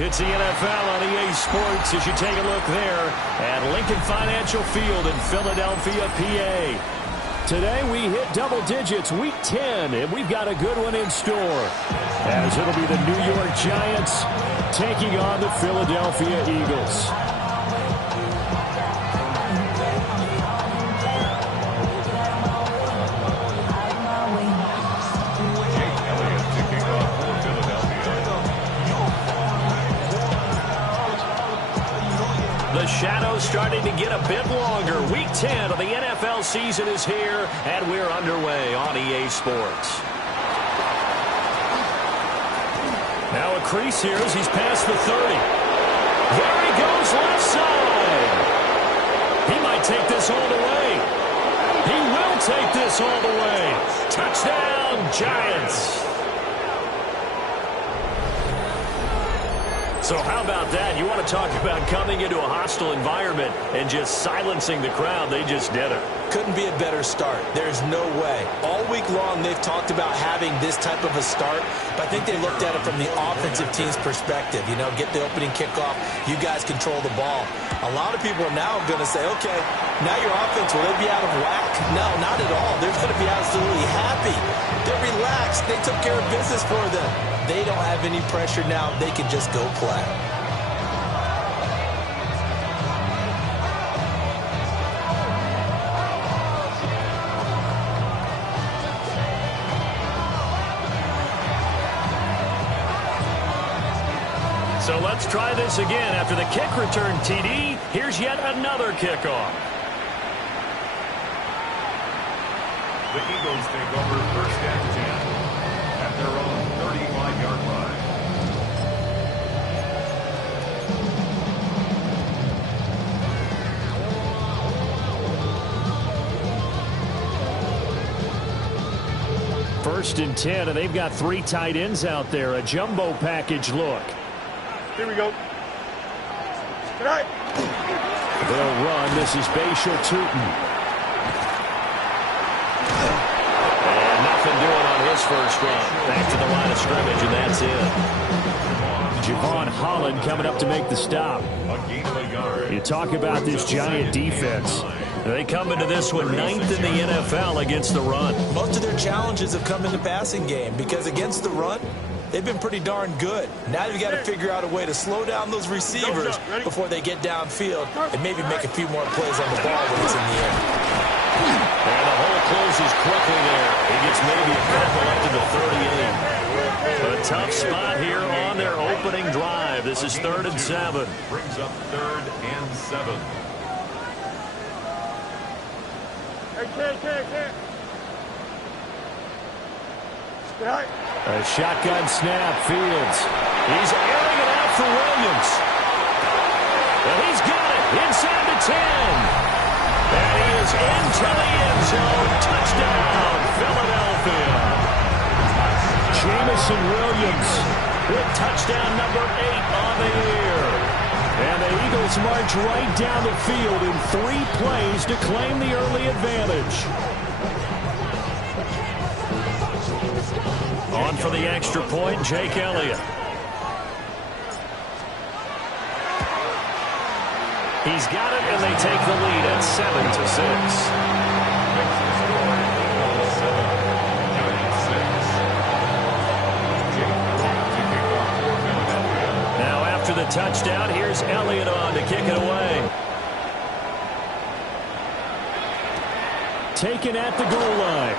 It's the NFL on EA Sports as you take a look there at Lincoln Financial Field in Philadelphia, PA. Today we hit double digits, week 10, and we've got a good one in store, as it'll be the New York Giants taking on the Philadelphia Eagles. The shadow's starting to get a bit longer. Week 10 of the NFL season is here, and we're underway on EA Sports. Now a crease here as he's past the 30. There he goes, left side. He might take this all the way. He will take this all the way. Touchdown, Giants. So how about that? You want to talk about coming into a hostile environment and just silencing the crowd. They just did it. Couldn't be a better start. There's no way. All week long they've talked about having this type of a start, but I think they looked at it from the offensive team's perspective. You know, get the opening kickoff. You guys control the ball. A lot of people are now going to say, okay, now your offense, will they be out of whack? No, not at all. They're going to be absolutely happy. They're relaxed. They took care of business for them. They don't have any pressure now. They can just go play. So let's try this again. After the kick return TD, here's yet another kickoff. The Eagles take over first and 10 at their own 35-yard line. First and 10, and they've got 3 tight ends out there. A jumbo package look. Here we go. Good night. They'll run. This is Bashal Tutin. And nothing doing on his first run. Back to the line of scrimmage, and that's it. Javon Holland coming up to make the stop. You talk about this Giant defense. They come into this one 9th in the NFL against the run. Most of their challenges have come in the passing game because against the run, they've been pretty darn good. Now you've got to figure out a way to slow down those receivers before they get downfield and maybe make a few more plays on the ball when it's in the air. And the hole closes quickly there. He gets maybe a couple up to the 38. A tough spot here on their opening drive. This is 3rd and 7. Brings up 3rd and 7. A shotgun snap, Fields. He's airing it out for Williams. And he's got it inside the 10. And he is into the end zone. Touchdown, Philadelphia. Jamison Williams with touchdown number 8 on the year. And the Eagles march right down the field in 3 plays to claim the early advantage. On for the extra point, Jake Elliott. He's got it, and they take the lead at 7-6. Now after the touchdown, here's Elliott on to kick it away. Taken at the goal line.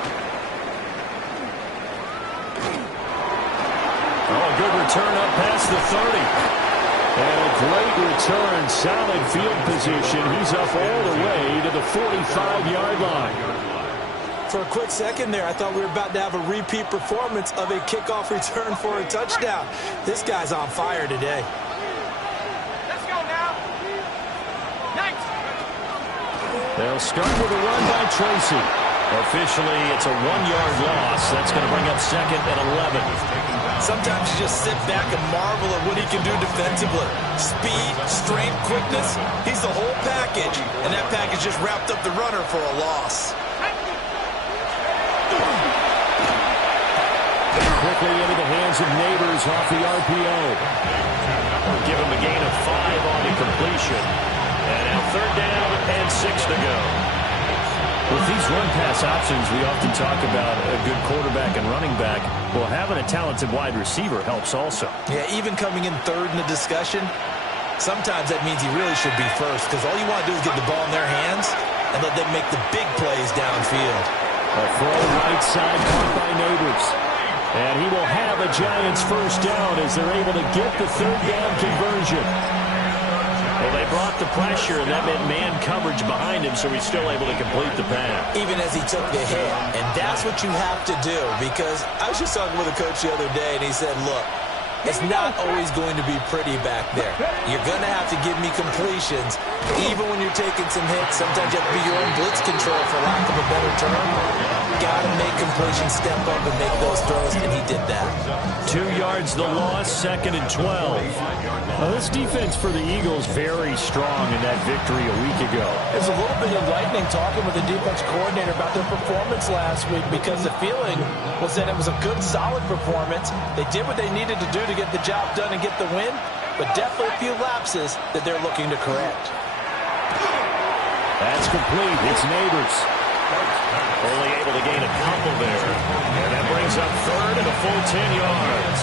Oh, good return up past the 30. And a great return, solid field position. He's up all the way to the 45-yard line. For a quick second there, I thought we were about to have a repeat performance of a kickoff return for a touchdown. This guy's on fire today. Let's go now. Next. They'll start with a run by Tracy. Officially, it's a 1-yard loss. That's going to bring up 2nd and 11. Sometimes you just sit back and marvel at what he can do defensively. Speed, strength, quickness. He's the whole package, and that package just wrapped up the runner for a loss. Quickly into the hands of Neighbors off the RPO. Give him a gain of 5 on the completion. And now 3rd down and 6 to go. With these run-pass options, we often talk about a good quarterback and running back. Well, having a talented wide receiver helps also. Yeah, even coming in 3rd in the discussion, sometimes that means he really should be first, because all you want to do is get the ball in their hands and let them make the big plays downfield. A throw right side caught by Neighbors. And he will have a Giants 1st down as they're able to get the 3rd down conversion. Well, they brought the pressure, and that meant man coverage behind him, so he's still able to complete the pass. Even as he took the hit. And that's what you have to do, because I was just talking with a coach the other day, and he said, look, it's not always going to be pretty back there. You're going to have to give me completions, even when you're taking some hits. Sometimes you have to be your own blitz control, for lack of a better term. Got to make completions, step up and make those throws, and he did that. 2 yards the loss, 2nd and 12. Now, this defense for the Eagles very strong in that victory a week ago. It's a little bit enlightening talking with the defense coordinator about their performance last week, because the feeling was that it was a good, solid performance. They did what they needed to do to get the job done and get the win, but definitely a few lapses that they're looking to correct. That's complete. It's Neighbors. Only able to gain a couple there. And that brings up 3rd and a full 10 yards.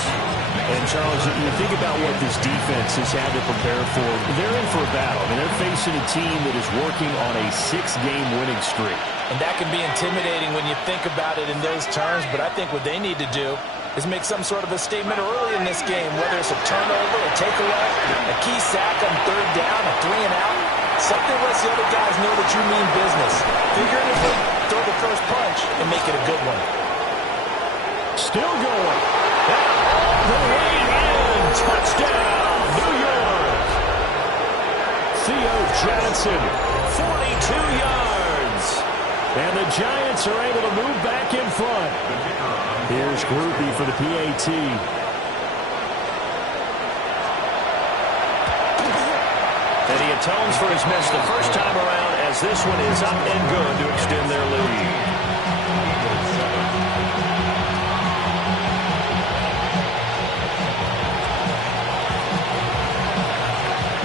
And, Charles, you think about what this defense has had to prepare for. They're in for a battle. I mean, they're facing a team that is working on a 6-game winning streak. And that can be intimidating when you think about it in those terms, but I think what they need to do is make some sort of a statement early in this game, whether it's a turnover, a takeaway, a key sack on 3rd down, a 3-and-out. Something lets the other guys know that you mean business. Figuratively, throw the first punch and make it a good one. Still going. All the way in. Touchdown, New York. Theo Johnson, 42 yards. And the Giants are able to move back in front. Here's Grupe for the PAT. And he atones for his miss the first time around, as this one is up and good to extend their lead.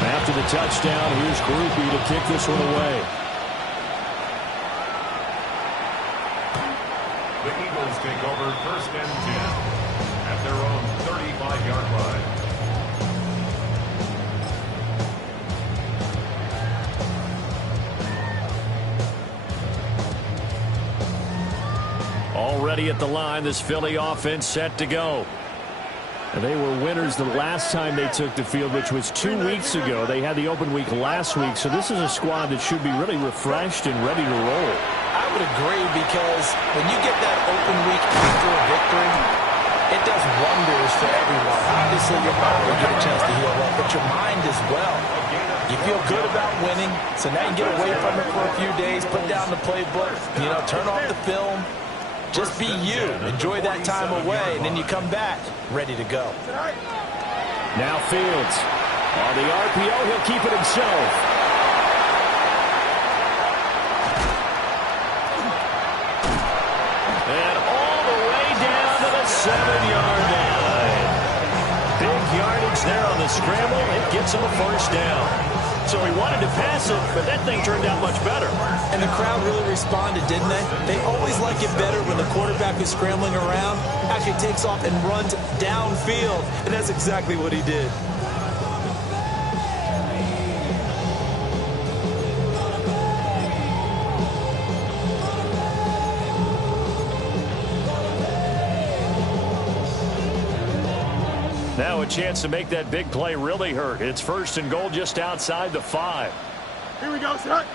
After the touchdown, here's Grupe to kick this one away. The Eagles take over 1st and 10 at their own 35-yard line. Already at the line, this Philly offense set to go. They were winners the last time they took the field, which was 2 weeks ago. They had the open week last week, so this is a squad that should be really refreshed and ready to roll. I would agree, because when you get that open week after a victory, it does wonders for everyone. Obviously, your body will get a chance to heal up, but your mind as well. You feel good about winning, so now you get away from it for a few days, put down the playbook, turn off the film. Just be you. Enjoy that time away, and then you come back ready to go. Now Fields. On the RPO, he'll keep it himself. And all the way down to the 7-yard line. Big yardage there on the scramble. It gets him a 1st down. So he wanted to pass it, but that thing turned out much better. And the crowd really responded, didn't they? They always like it better when the quarterback is scrambling around, actually takes off and runs downfield. And that's exactly what he did. Now a chance to make that big play really hurt. It's 1st and goal just outside the 5. Here we go, set.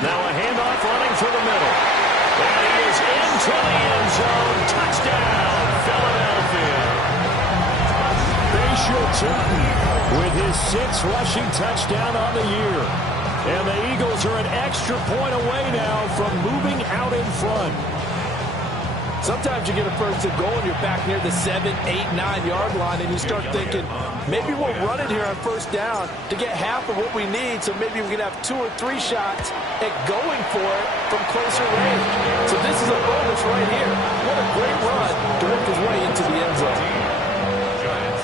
Now a handoff running through the middle. And he is into the end zone. Touchdown, Philadelphia. Bashaw Tutin with his 6th rushing touchdown on the year. And the Eagles are an extra point away now from moving out in front. Sometimes you get a 1st and goal and you're back near the 7, 8, 9-yard line, and you start thinking, maybe we'll run it here on 1st down to get half of what we need, so maybe we can have 2 or 3 shots at going for it from closer range. So this is a bonus right here. What a great run to work his way into the end zone. Giants,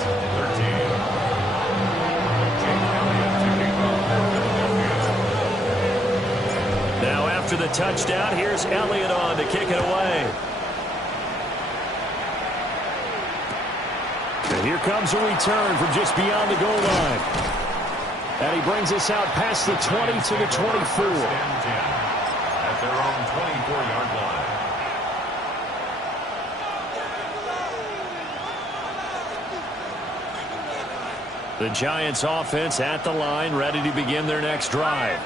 After the touchdown, here's Elliott on to kick it away. And here comes a return from just beyond the goal line. And he brings us out past the 20 to the 24. At their own 24-yard line. The Giants offense at the line, ready to begin their next drive.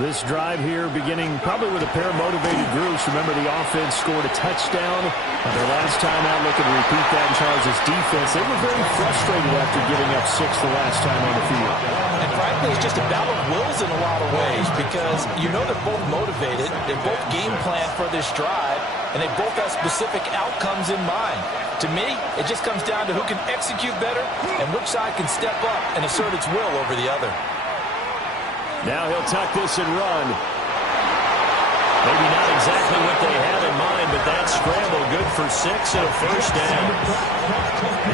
This drive here beginning probably with a pair of motivated groups. Remember, the offense scored a touchdown their last time out. Looking to repeat that in Charles' defense. They were very frustrated after giving up 6 the last time on the field. And frankly, it's just a battle of wills in a lot of ways because you know they're both motivated. They both game plan for this drive, and they both have specific outcomes in mind. To me, it just comes down to who can execute better and which side can step up and assert its will over the other. Now he'll tuck this and run. Maybe not exactly what they had in mind, but that scramble good for 6 and a first down.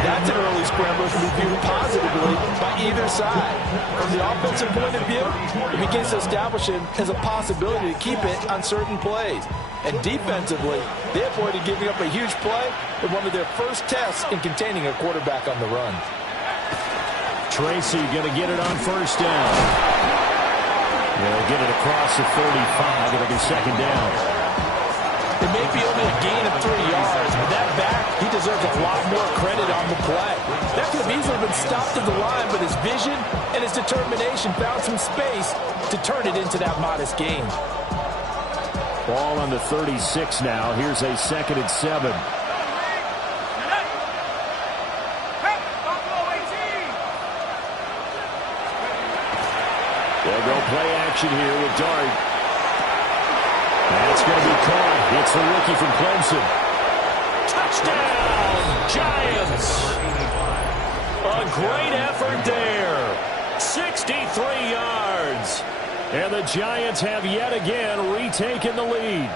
That's an early scramble to be viewed positively by either side. From the offensive point of view, it begins to establish him as a possibility to keep it on certain plays. And defensively, they avoided giving up a huge play in one of their first tests in containing a quarterback on the run. Tracy going to get it on first down. They'll get it across the 35. It'll be second down. It may be only a gain of 3 yards, but that back, he deserves a lot more credit on the play. That could have easily been stopped at the line, but his vision and his determination found some space to turn it into that modest gain. Ball on the 36 now. Here's a 2nd and 7. They'll go play action here with Dart. That's going to be caught. It's the rookie from Clemson. Touchdown, Giants. A great effort there. 63 yards. And the Giants have yet again retaken the lead.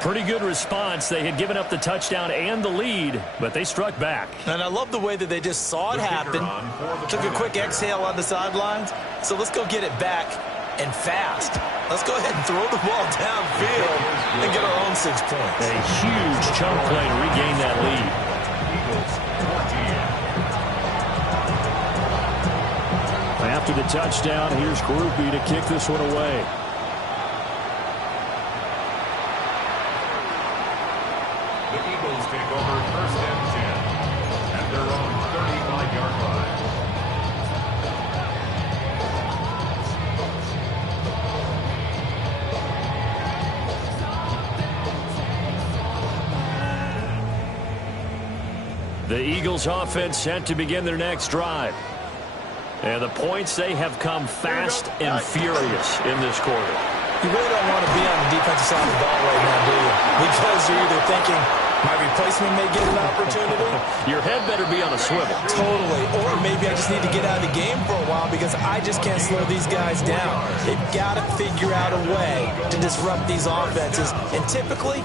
Pretty good response. They had given up the touchdown and the lead, but they struck back. And I love the way that they just saw it happen. Took a quick exhale on the sidelines. So let's go get it back and fast. Let's go ahead and throw the ball downfield and get our own 6 points. A huge chunk play to regain that lead. After the touchdown, here's Grupe to kick this one away. The Eagles take over 1st and 10 at their own 35-yard line. The Eagles offense set to begin their next drive. And the points, they have come fast and furious in this quarter. You really don't want to be on the defensive side of the ball right now, do you? Because you're either thinking, my replacement may get an opportunity. Your head better be on a swivel. Totally. Or maybe I just need to get out of the game for a while because I just can't slow these guys down. They've got to figure out a way to disrupt these offenses. And typically,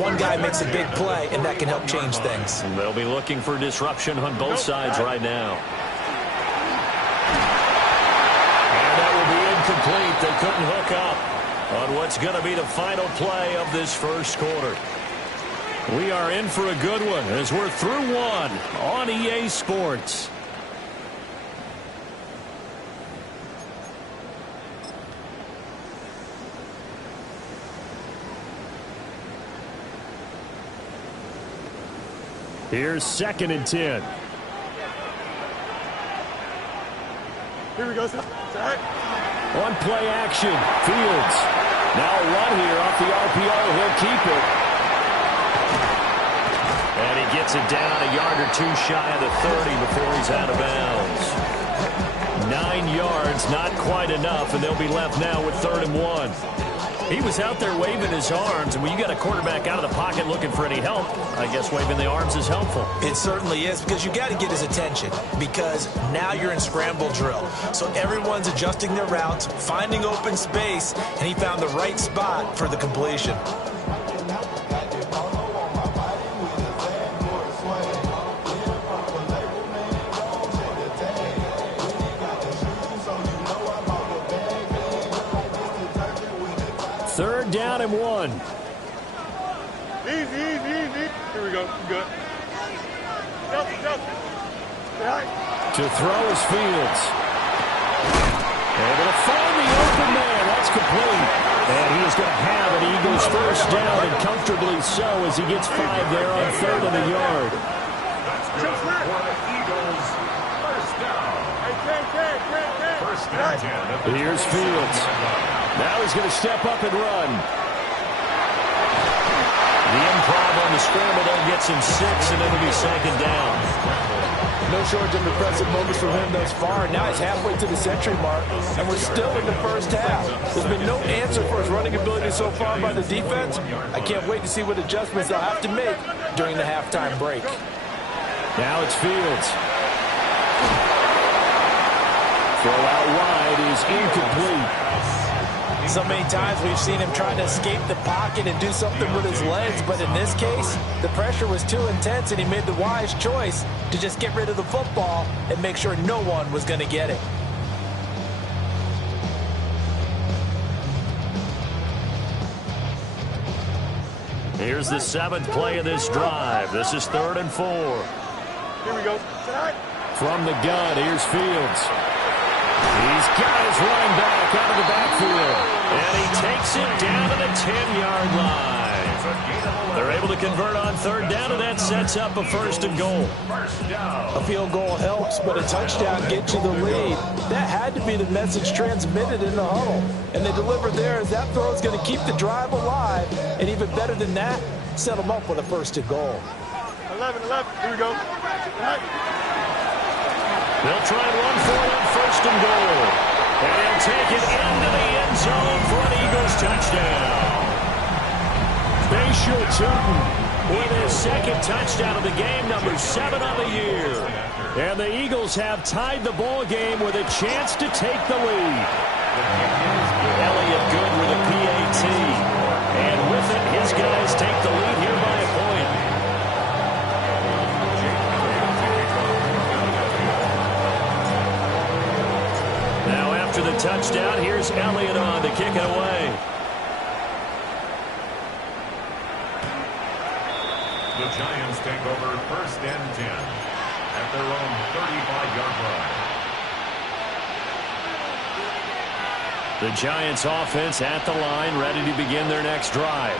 one guy makes a big play, and that can help change things. And they'll be looking for disruption on both sides right now. And that will be incomplete. They couldn't hook up on what's going to be the final play of this first quarter. We are in for a good one as we're through one on EA Sports. Here's 2nd and 10. Here we go, Zach. On play action, Fields. Now a run here off the RPO. He'll keep it. And he gets it down a yard or two shy of the 30 before he's out of bounds. 9 yards, not quite enough, and they'll be left now with 3rd and 1. He was out there waving his arms, and when you got a quarterback out of the pocket looking for any help, I guess waving the arms is helpful. It certainly is, because you got to get his attention, because now you're in scramble drill. So everyone's adjusting their routes, finding open space, and he found the right spot for the completion. 3rd down and 1. Easy, easy, easy. Here we go. Good. To throw is Fields. Able to find the open man. That's complete. And he is going to have an Eagles 1st down, and comfortably so, as he gets 5 there on 3rd and a yard. That's good for the Eagles. 1st down. First and 10. Here's Fields. Now he's going to step up and run. The improv on the scramble there gets him 6, and it'll be 2nd down. No shortage of impressive moments from him thus far. Now he's halfway to the century mark, and we're still in the 1st half. There's been no answer for his running ability so far by the defense. I can't wait to see what adjustments they'll have to make during the halftime break. Now it's Fields. Throw out wide is incomplete. So many times we've seen him trying to escape the pocket and do something with his legs, but in this case, the pressure was too intense and he made the wise choice to just get rid of the football and make sure no one was going to get it. Here's the 7th play of this drive. This is 3rd and 4. Here we go. From the gun, here's Fields. He's got his running back out of the backfield. And he takes it down to the 10-yard line. They're able to convert on 3rd down, and that sets up a 1st and goal. A field goal helps, but a touchdown gets you the lead. That had to be the message transmitted in the huddle. And they deliver there as that throw is going to keep the drive alive. And even better than that, set them up with a 1st and goal. 11. Here we go. They'll try and run for it on 1st and goal. And he'll take it into the end zone for an Eagles touchdown. Bashaw Tootin with his 2nd touchdown of the game, number 7 on the year. And the Eagles have tied the ball game with a chance to take the lead. Elliott good with a PAT. And with it, his guys take the lead here by a point. After the touchdown, here's Elliott on to kick it away. The Giants take over 1st and 10 at their own 35-yard line. The Giants offense at the line, ready to begin their next drive.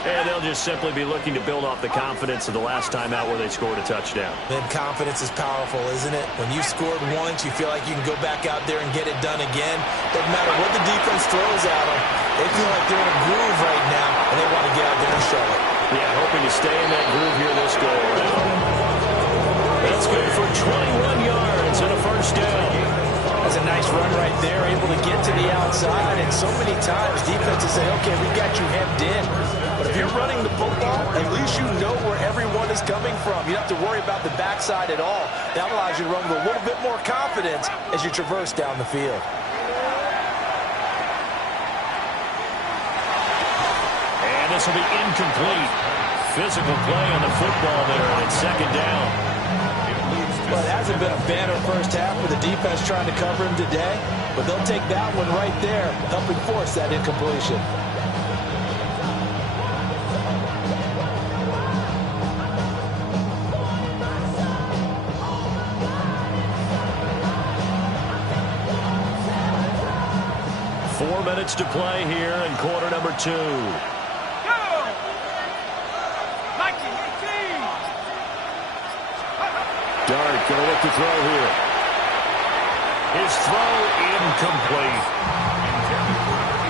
And they'll just simply be looking to build off the confidence of the last time out where they scored a touchdown. Then confidence is powerful, isn't it? When you scored once, you feel like you can go back out there and get it done again. Doesn't matter what the defense throws at them. They feel like they're in a groove right now, and they want to get out there and show it. Yeah, hoping to stay in that groove here this go around. That's good for 21 yards and a 1st down. That's a nice run right there, able to get to the outside. And so many times defenses say, okay, we got you hemmed in. But if you're running the football, at least you know where everyone is coming from. You don't have to worry about the backside at all. That allows you to run with a little bit more confidence as you traverse down the field. And this will be incomplete. Physical play on the football there, and it's 2nd down. Well, it hasn't been a banner 1st half with the defense trying to cover him today, but they'll take that one right there, helping force that incompletion. Four minutes to play here in quarter number 2. Dart going to look to throw here. His throw incomplete.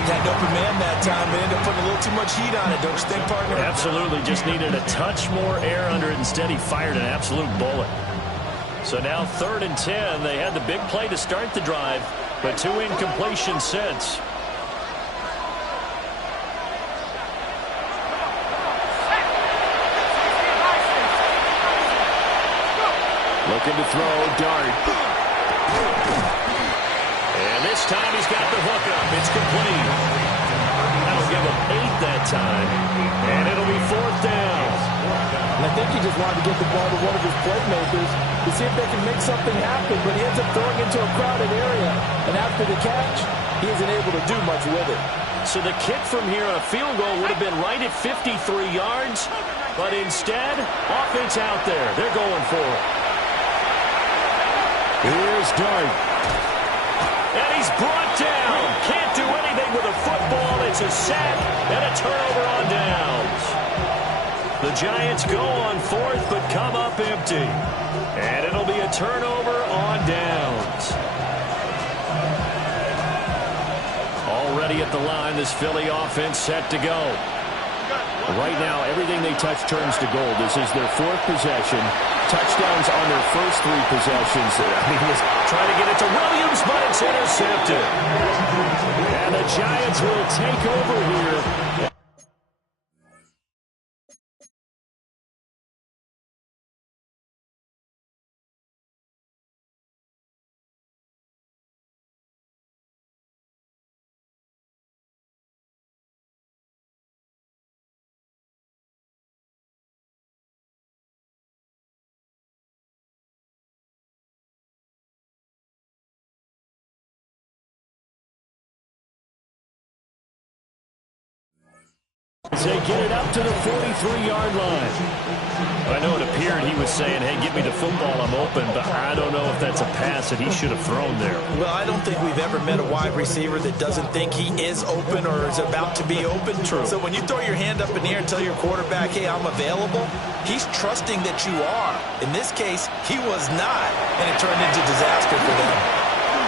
Had an open man that time, but ended up putting a little too much heat on it, don't you think, partner? Absolutely. Just needed a touch more air under it. Instead, he fired an absolute bullet. So now 3rd and 10. They had the big play to start the drive, but 2 incompletions since. Looking to throw, Dart. And this time he's got the hookup. It's complete. That'll give him 8 that time. And it'll be 4th down. And I think he just wanted to get the ball to one of his playmakers to see if they can make something happen, but he ends up throwing into a crowded area. And after the catch, he isn't able to do much with it. So the kick from here on a field goal would have been right at 53 yards. But instead, offense out there. They're going for it. Here's Dart. And he's brought down. Can't do anything with a football. It's a sack and a turnover on downs. The Giants go on fourth but come up empty. And it'll be a turnover on downs. Already at the line, this Philly offense set to go. Right now, everything they touch turns to gold. This is their fourth possession. Touchdowns on their first three possessions. I mean, he's trying to get it to Williams, but it's intercepted. And the Giants will take over here. As they get it up to the 43-yard line. I know it appeared he was saying, hey, give me the football, I'm open, but I don't know if that's a pass that he should have thrown there. Well, I don't think we've ever met a wide receiver that doesn't think he is open or is about to be open. True. So when you throw your hand up in the air and tell your quarterback, hey, I'm available, he's trusting that you are. In this case, he was not, and it turned into disaster for them.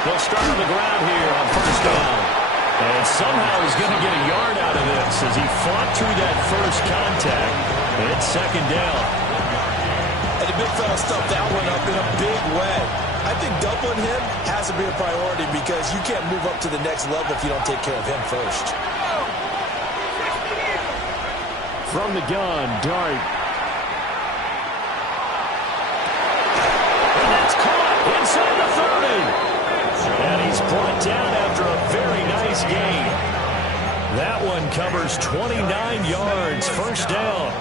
They'll start on the ground here on first down. And somehow he's going to get a yard out of this as he fought through that first contact. And it's second down. And the big fella stuffed that one up in a big way. I think doubling him has to be a priority because you can't move up to the next level if you don't take care of him first. From the gun, Dart. And that's caught inside the 30. And he's brought down after a very nice gain. That one covers 29 yards. First down.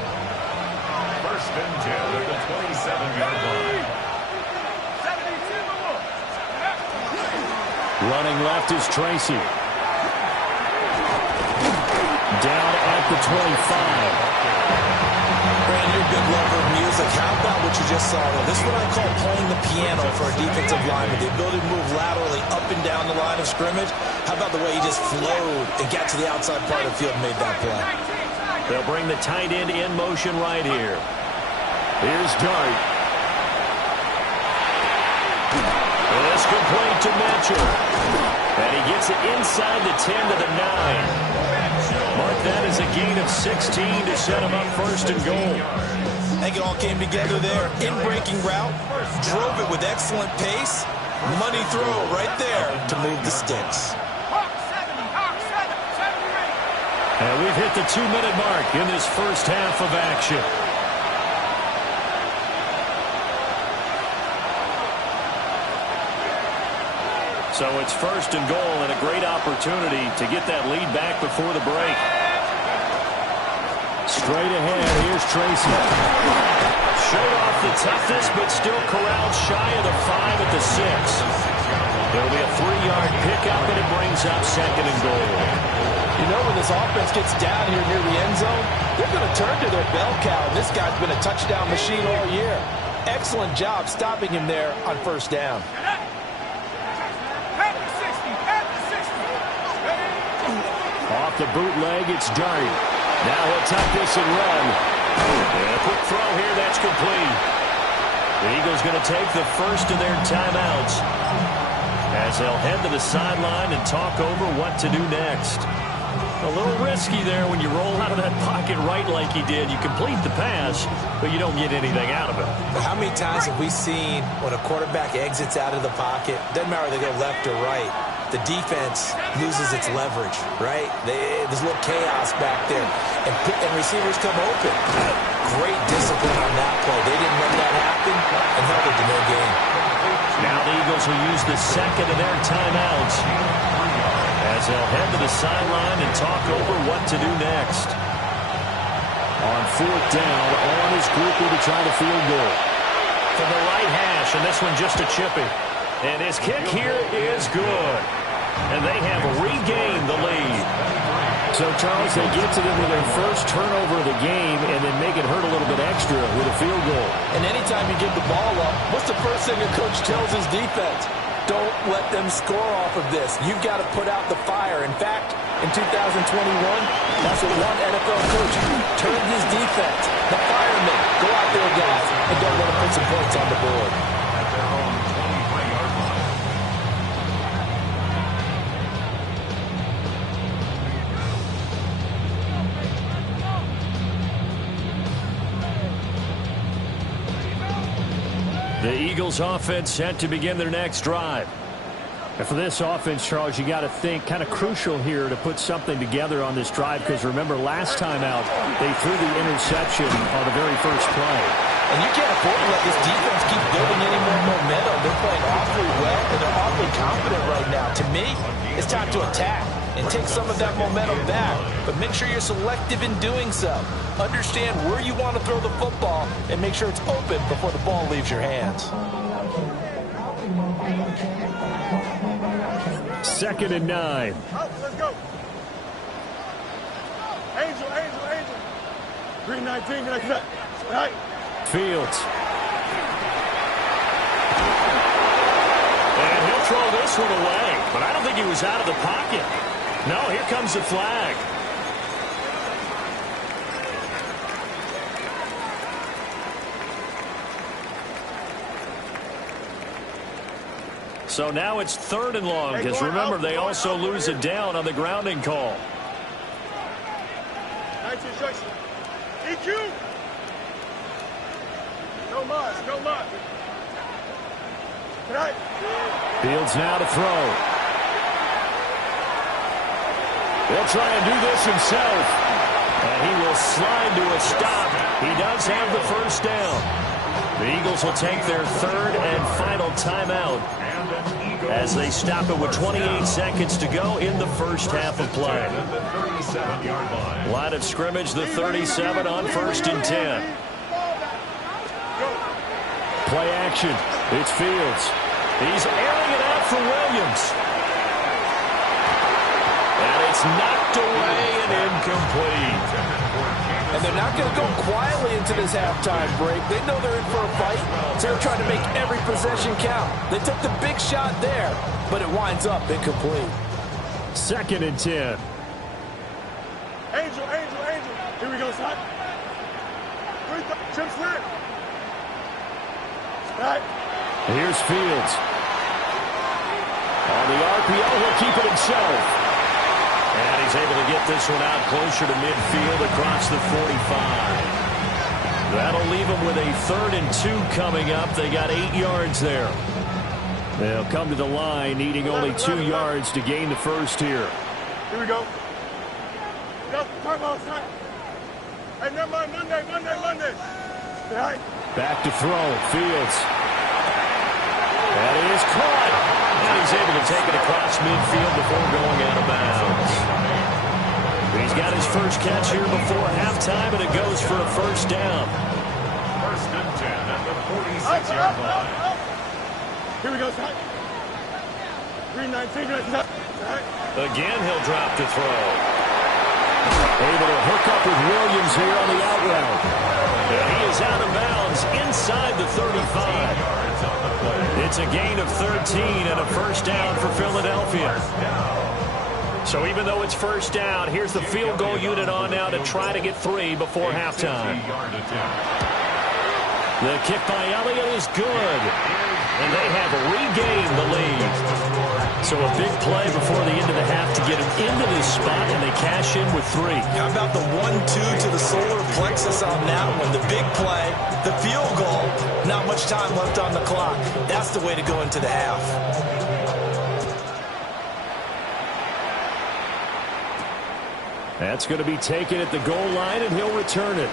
First and 10 at the 27-yard line. Running left is Tracy. Down at the 25. Brand, you're a big lover of music. How about what you just saw there? This is what I call playing the piano for a defensive lineman. The ability to move laterally up and down the line of scrimmage. How about the way he just flowed and got to the outside part of the field and made that play? They'll bring the tight end in motion right here. Here's Dart. It's complete to Mitchell. And he gets it inside the 10 to the 9. Mark that as a gain of 16 to set him up first and goal. I think it all came together there. In-breaking route, drove it with excellent pace. Money throw right there to move the sticks. And we've hit the 2-minute mark in this first half of action. So it's first and goal and a great opportunity to get that lead back before the break. Straight ahead, here's Tracy. Showed off the toughness, but still corralled shy of the 5 at the 6. It'll be a 3-yard pickup, and it brings up second and goal. You know, when this offense gets down here near the end zone, they're going to turn to their bell cow. This guy's been a touchdown machine all year. Excellent job stopping him there on first down. Off the bootleg, it's Dart. Now he'll tuck this and run. And a quick throw here, that's complete. The Eagles going to take the first of their timeouts as they'll head to the sideline and talk over what to do next. A little risky there when you roll out of that pocket right like he did. You complete the pass, but you don't get anything out of it. But how many times have we seen when a quarterback exits out of the pocket, doesn't matter whether they go left or right, the defense loses its leverage, right? There's a little chaos back there, and receivers come open. Great discipline on that play. They didn't let that happen and held it to no gain. Now the Eagles will use the second of their timeouts as they'll head to the sideline and talk over what to do next. On fourth down, on is Grupe to try the field goal. From the right hash, and this one just a chippy. And his kick here is good. And they have regained the lead. So, Charles, they get to them with their first turnover of the game and then make it hurt a little bit extra with a field goal. And anytime you give the ball up, what's the first thing a coach tells his defense? Don't let them score off of this. You've got to put out the fire. In fact, in 2021, that's what one NFL coach turned his defense. The firemen. Go out there, guys, and don't let them put some points on the board. At their own 25-yard line. The Eagles offense set to begin their next drive. And for this offense, Charles, you got to think kind of crucial here to put something together on this drive, because remember last time out they threw the interception on the very first play. And you can't afford to let this defense keep building any more momentum. They're playing awfully well, and they're awfully confident right now. To me, it's time to attack and take some of that momentum back. But make sure you're selective in doing so. Understand where you want to throw the football and make sure it's open before the ball leaves your hands. 2nd and 9. Let's go. Angel. 319, can I cut? All right. Fields. And he'll throw this one away, but I don't think he was out of the pocket. No, here comes the flag. So now it's 3rd and long, because remember, they also lose it down on the grounding call. Nice instruction. EQ. No mas. Right. Fields now to throw. He'll try and do this himself. And he will slide to a stop. He does have the first down. The Eagles will take their 3rd and final timeout as they stop it with 28 seconds to go in the first half of play. Line of scrimmage, the 37 on 1st and 10. Play action. It's Fields. He's airing it out for Williams. And it's knocked away and incomplete. And they're not going to go quietly into this halftime break. They know they're in for a fight, so they're trying to make every possession count. They took the big shot there, but it winds up incomplete. 2nd and 10. Angel. Here we go, son. Chip slip. Right. Here's Fields. On the RPO, he'll keep it himself. And he's able to get this one out closer to midfield across the 45. That'll leave them with a 3rd and 2 coming up. They got 8 yards there. They'll come to the line needing only 2 yards to gain the first here. Here we go. Hey, never mind, Monday. Right. Back to throw. Fields. And he is caught. And he's able to take it across midfield before going out of bounds. He's got his first catch here before halftime, and it goes for a first down. 1st and 10 at the 46-yard line. Here we go, son. 319. Again, he'll drop to throw. Able to hook up with Williams here on the out route. And he is out of bounds inside the 35. It's a gain of 13 and a first down for Philadelphia. So even though it's first down, here's the field goal unit on now to try to get 3 before halftime. The kick by Elliott is good. And they have regained the lead. So a big play before the end of the half to get him into this spot, and they cash in with 3. How about the 1-2 to the solar plexus on that one? The big play, the field goal, not much time left on the clock. That's the way to go into the half. That's going to be taken at the goal line, and he'll return it.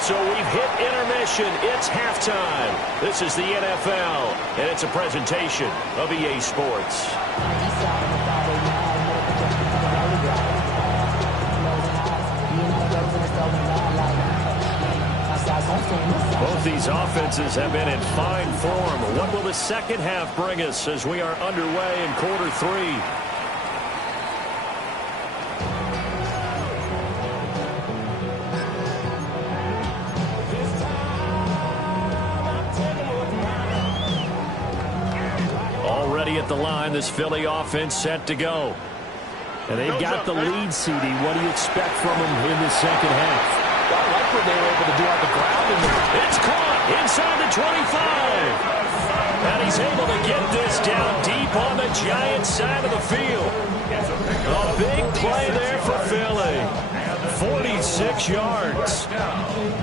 So we've hit intermission. It's halftime. This is the NFL, and it's a presentation of EA Sports. Both these offenses have been in fine form. What will the second half bring us as we are underway in quarter three? Already at the line, this Philly offense set to go. And they've got the lead, CD. What do you expect from them in the second half? Well, I like what they were able to do on the ground. It's caught inside the 25. And he's able to get this down deep on the Giants side of the field. A big play there for Philly. 46 yards.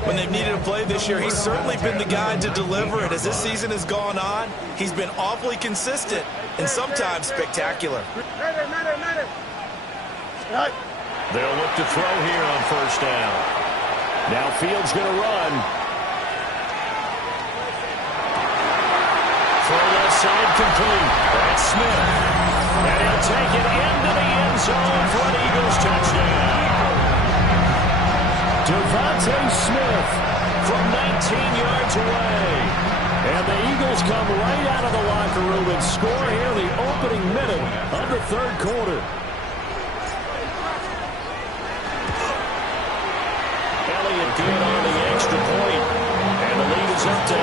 When they've needed a play this year, he's certainly been the guy to deliver it. As this season has gone on, he's been awfully consistent and sometimes spectacular. They'll look to throw here on first down. Now Fields going to run. Throw left side complete. That's Smith. And he'll take it into the end zone for an Eagles touchdown. Devontae Smith from 19 yards away. And the Eagles come right out of the locker room and score here in the opening minute of the third quarter. Elliott good on the extra point. And the lead is up to 8.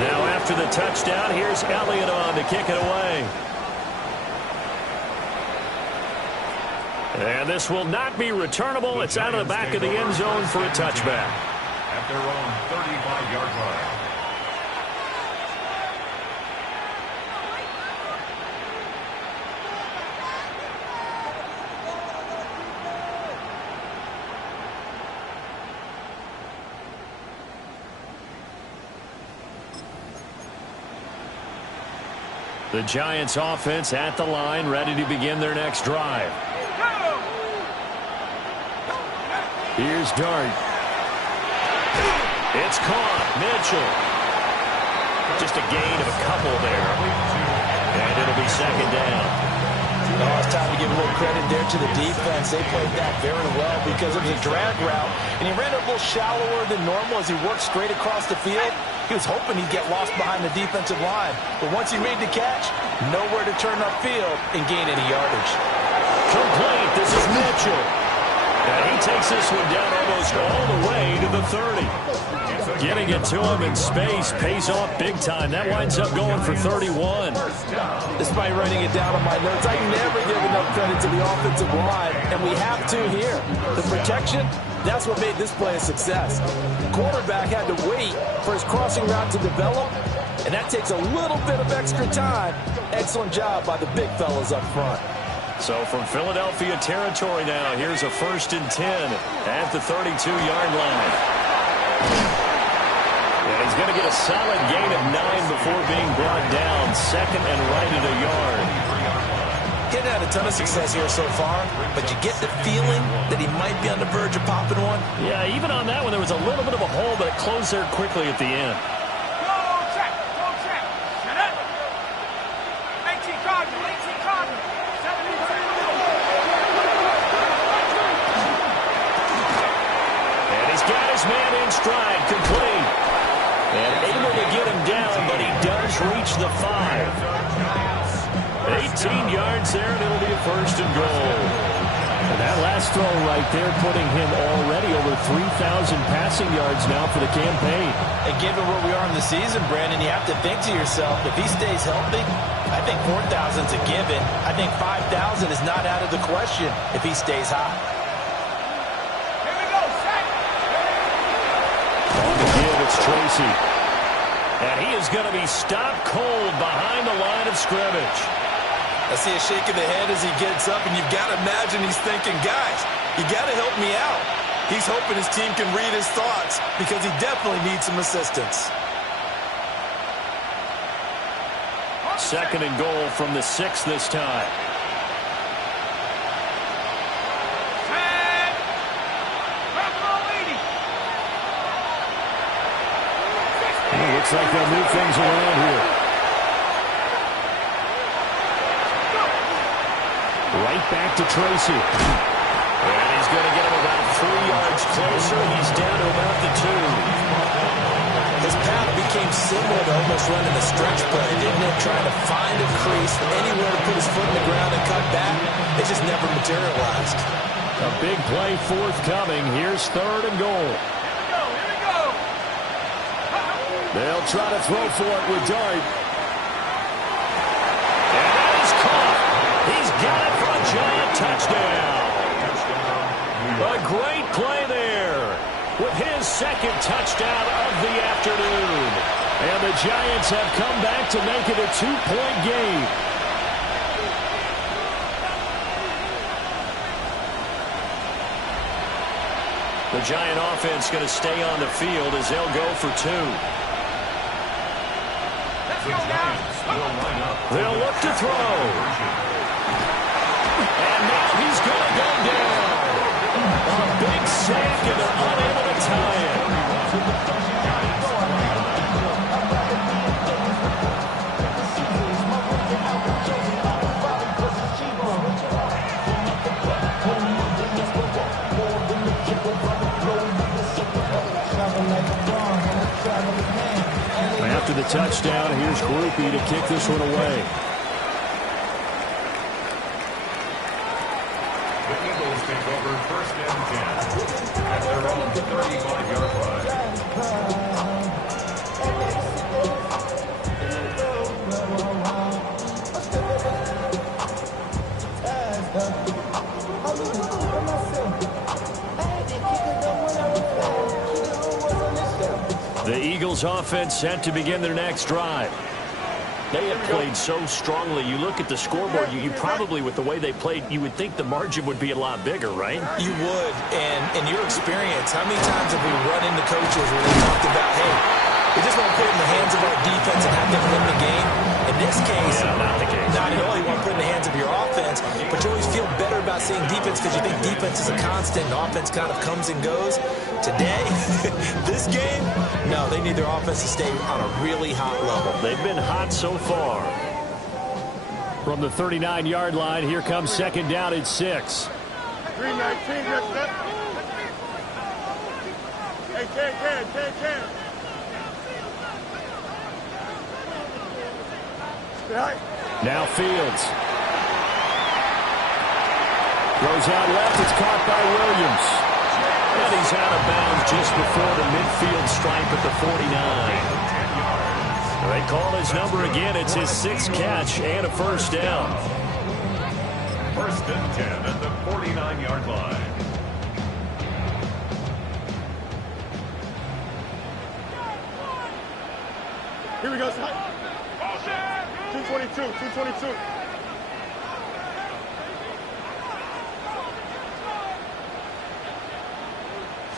Now after the touchdown, here's Elliott on to kick it away. And this will not be returnable. It's out of the back of the end zone for a touchback. At their own 35-yard line. The Giants offense at the line, ready to begin their next drive. Here's Dart. It's caught. Mitchell. Just a gain of a couple there. And it'll be second down. Oh, it's time to give a little credit there to the defense. They played that very well because it was a drag route, and he ran it a little shallower than normal as he worked straight across the field. He was hoping he'd get lost behind the defensive line. But once he made the catch, nowhere to turn upfield and gain any yardage. Complete. This is Mitchell. And he takes this one down almost all the way to the 30. Getting it to him in space pays off big time. That winds up going for 31. Despite writing it down on my notes, I never give enough credit to the offensive line, and we have to here. The protection, that's what made this play a success. The quarterback had to wait for his crossing route to develop, and that takes a little bit of extra time. Excellent job by the big fellas up front. So from Philadelphia territory now, here's a 1st and 10 at the 32-yard line. And he's going to get a solid gain of 9 before being brought down. Second and right at a yard. He hadn't had a ton of success here so far, but you get the feeling that he might be on the verge of popping one. Yeah, even on that one, there was a little bit of a hole, but it closed there quickly at the end. Man in stride, complete. And able to get him down, but he does reach the 5. 18 yards there, and it'll be a 1st and goal. And that last throw right there putting him already over 3,000 passing yards now for the campaign. And given where we are in the season, Brandon, you have to think to yourself, if he stays healthy, I think 4,000's a given. I think 5,000 is not out of the question if he stays hot. It's Tracy. And he is going to be stopped cold behind the line of scrimmage. I see a shake of the head as he gets up, and you've got to imagine he's thinking, guys, you got to help me out. He's hoping his team can read his thoughts because he definitely needs some assistance. 2nd and goal from the 6 this time. Looks like they'll move things around here. Right back to Tracy. And he's going to get him about 3 yards closer. He's down to about the 2. His path became similar to almost running a stretch play, didn't it? Trying to find a crease, anywhere to put his foot in the ground and cut back. It just never materialized. A big play forthcoming. Here's 3rd and goal. Here we go. They'll try to throw for it with Dart. And that is caught. He's got it for a Giant touchdown. A great play there with his 2nd touchdown of the afternoon. And the Giants have come back to make it a 2-point game. The Giant offense going to stay on the field as they'll go for 2. They'll look to throw. And now he's going to go down. A big sack, and they're unable to tie it. After the touchdown, here's Grupe to kick this one away. The Eagles take over 1st and 10 at their own 35-yard line. The Eagles offense set to begin their next drive. They have played so strongly. You look at the scoreboard, you probably, with the way they played, you would think the margin would be a lot bigger, right? You would, and in your experience, how many times have we run into coaches where they talked about, hey, we just want to put it in the hands of our defense and have them win the game? In this case, not the case. Not at all. You want to put it in the hands of your offense, but you always feel better about seeing defense because you think defense is a constant and offense kind of comes and goes. Today, this game, no, they need their offense to stay on a really hot level. They've been hot so far. From the 39-yard line, here comes 2nd down at 6. 319, next up. Hey, can. Now Fields. Throws out left. It's caught by Williams. And he's out of bounds just before the midfield stripe at the 49. They call his number again. It's his 6th catch and a 1st down. 1st and 10 at the 49-yard line. Here we go, son. 222.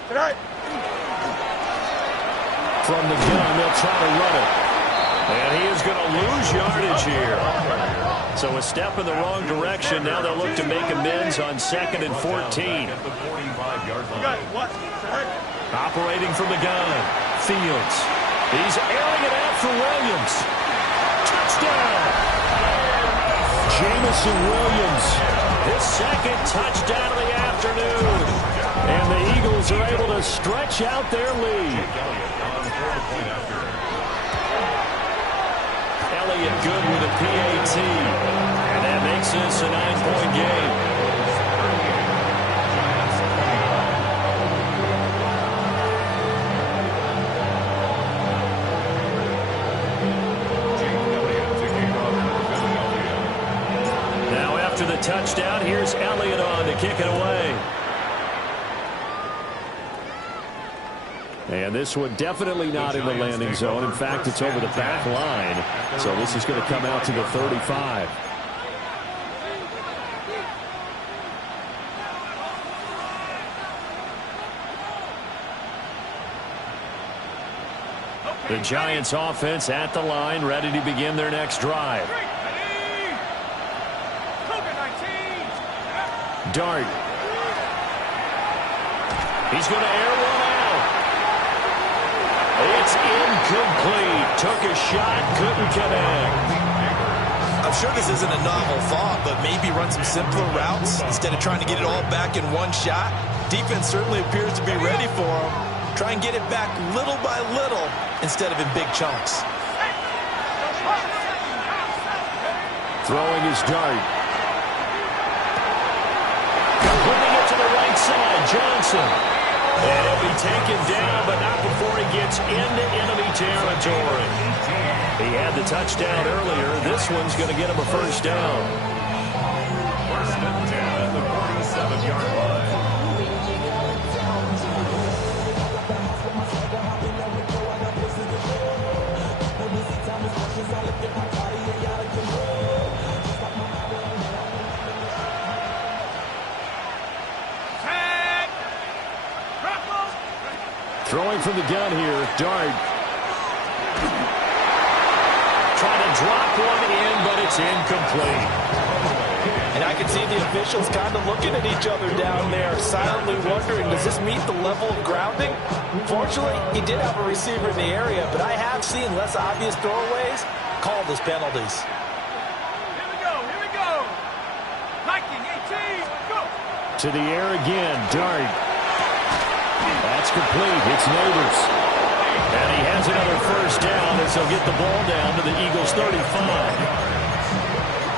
Tonight. From the gun, they'll try to run it. And he is going to lose yardage here. So a step in the wrong direction. Now they'll look to make amends on 2nd and 14. Operating from the gun. Fields. He's airing it out for Williams. Touchdown! Jameson Williams. His 2nd touchdown of the afternoon. And the Eagles are able to stretch out their lead. Elliott good with a PAT. And that makes this a 9-point game. Now after the touchdown, here's Elliott on to kick it away. And this one definitely not in the landing zone. In fact, it's over the back line. So this is going to come out to the 35. The Giants offense at the line, ready to begin their next drive. Dart. He's going to air one out. It's incomplete. Took a shot, couldn't connect. I'm sure this isn't a novel thought, but maybe run some simpler routes instead of trying to get it all back in one shot. Defense certainly appears to be ready for him. Try and get it back little by little instead of in big chunks. Throwing his dart. Putting it to the right side, Johnson. And he'll be taken down, but not before he gets into enemy territory. He had the touchdown earlier. This one's going to get him a first down. First and 10 at the 47-yard line. Throwing from the gun here, Dart. Trying to drop one in, but it's incomplete. And I can see the officials kind of looking at each other down there, silently wondering, does this meet the level of grounding? Fortunately, he did have a receiver in the area, but I have seen less obvious throwaways called as penalties. Here we go. Viking 18, go. To the air again, Dart. That's complete. It's Neighbors. And he has another first down as he'll get the ball down to the Eagles' 35.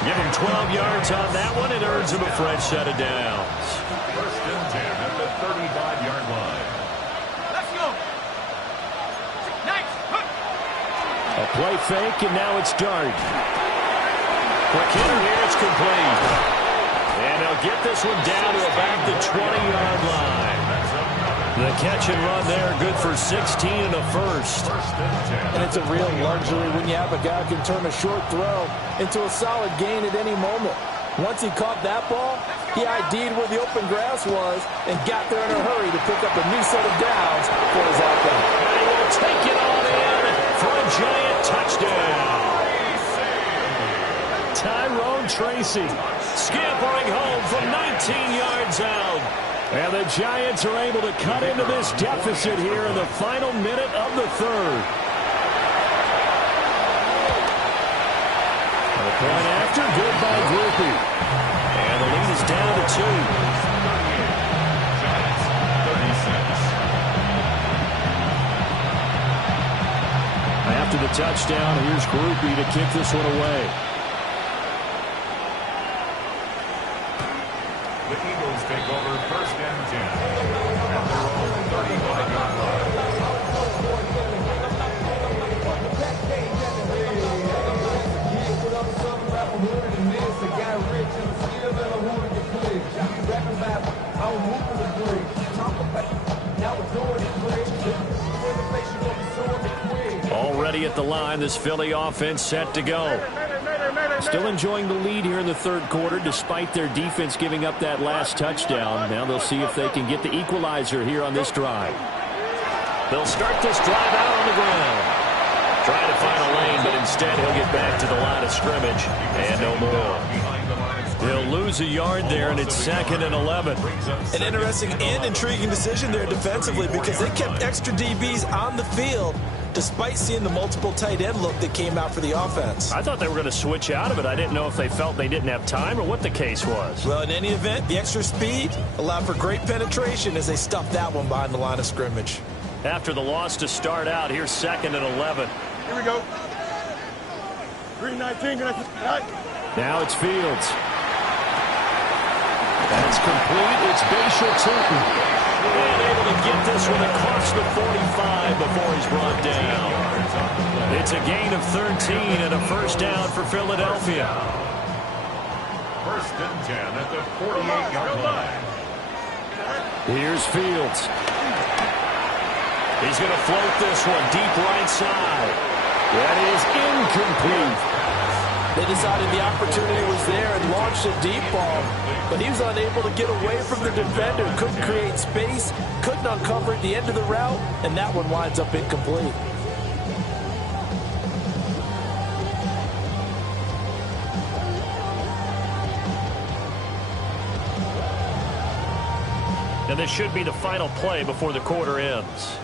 Give him 12 yards on that one. It earns him a fresh set of downs. First and 10 at the 35-yard line. Let's go. Nice. A play fake, and now it's Dart. Quick hitter here. It's complete. And they'll get this one down to about the 20-yard line. The catch and run there, good for 16 and a first. And it's a real luxury when you have a guy who can turn a short throw into a solid gain at any moment. Once he caught that ball, he ID'd where the open grass was and got there in a hurry to pick up a new set of downs for his offense. And he will take it on in for a giant touchdown. Tyrone Tracy scampering home from 19 yards out. And the Giants are able to cut into this deficit here in the final minute of the third. And a point after, good by Grupe. And the lead is down to 2. Giants 36. After the touchdown, here's Grupe to kick this one away. The Eagles take over first and 10 at their own 35-yard line. Already at the line, this Philly offense set to go. Still enjoying the lead here in the third quarter despite their defense giving up that last touchdown. Now they'll see if they can get the equalizer here on this drive. They'll start this drive out on the ground. Trying to find a lane, but instead he'll get back to the line of scrimmage. And no more. They'll lose a yard there, and it's 2nd and 11. An interesting and intriguing decision there defensively because they kept extra DBs on the field despite seeing the multiple tight end look that came out for the offense. I thought they were going to switch out of it. I didn't know if they felt they didn't have time or what the case was. Well, in any event, the extra speed allowed for great penetration as they stuffed that one behind the line of scrimmage. After the loss to start out, here's 2nd and 11. Here we go. 3-19. Now it's Fields. That's complete. It's Bashir-Tutton. And able to get this one across the 45 before he's brought down. It's a gain of 13 and a first down for Philadelphia. First and 10 at the 48-yard line. Here's Fields. He's going to float this one deep right side. That is incomplete. They decided the opportunity was there and launched a deep ball, but he was unable to get away from the defender, couldn't create space, couldn't uncover at the end of the route, and that one winds up incomplete. And this should be the final play before the quarter ends.